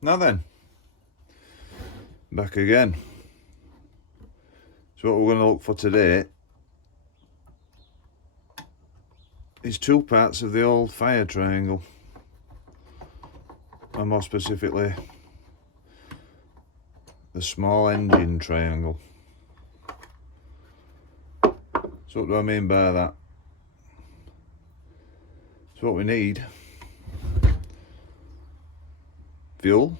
Now then, back again. So what we're going to look for today is two parts of the old fire triangle, and more specifically the small engine triangle. So what do I mean by that? So what we need: fuel,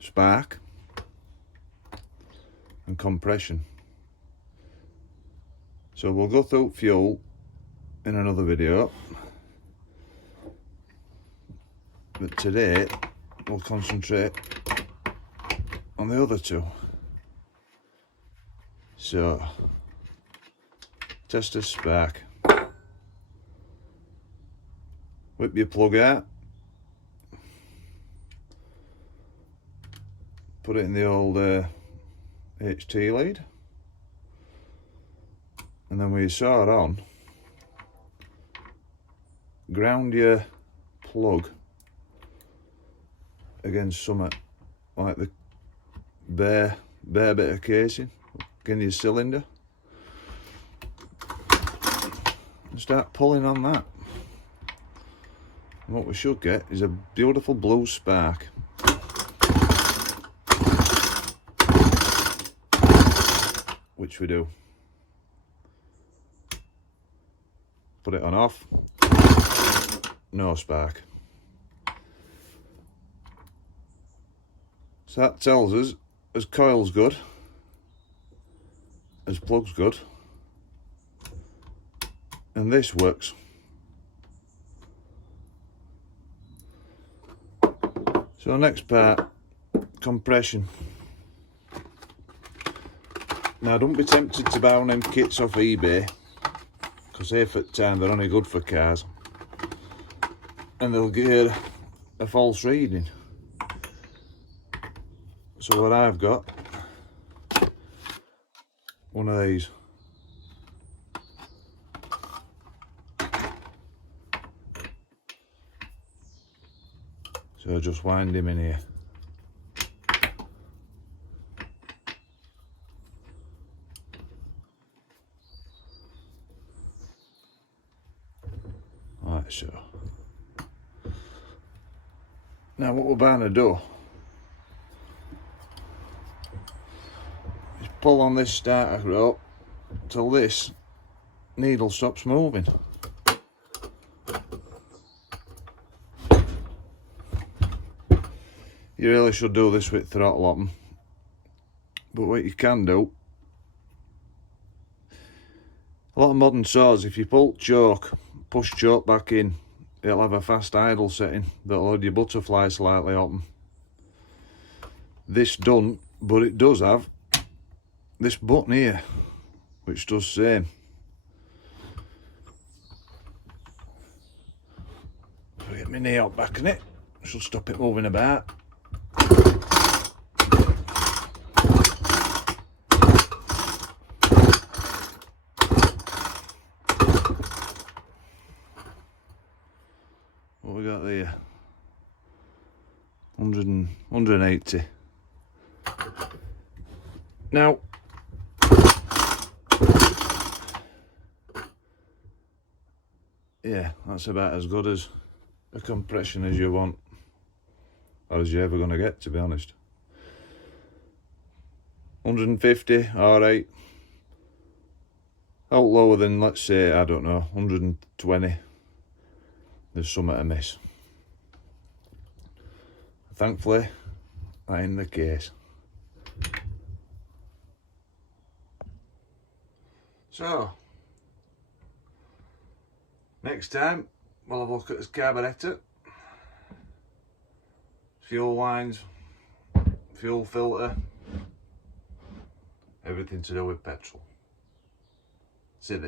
spark, and compression. So we'll go through fuel in another video, but today we'll concentrate on the other two. So, test a spark. Whip your plug out, put it in the old HT lead, and then with your solder on, ground your plug against something like the bare bit of casing, against your cylinder, and start pulling on that. And what we should get is a beautiful blue spark. Which we do. Put it on off, no spark. So that tells us as coil's good, as plug's good, and this works. So next part, compression. Now don't be tempted to buy one of them kits off eBay, because half at the time they're only good for cars and they'll give a false reading. So what I've got, one of these. So just wind him in here. Like so. Now what we're going to do is pull on this starter rope till this needle stops moving. You really should do this with throttle open, but what you can do, a lot of modern saws, if you pull choke, push choke back in, it'll have a fast idle setting that'll hold your butterfly slightly open. This don't, but it does have this button here, which does same. If I get my knee out back in it, should stop it moving about. What we got there? 180. Now, yeah, that's about as good as a compression as you want, or as you're ever going to get, to be honest. 150, alright. Out lower than, let's say, I don't know, 120. There's something amiss. Thankfully, that ain't the case. So, next time we'll have a look at this carburetor, fuel lines, fuel filter, everything to do with petrol. See you.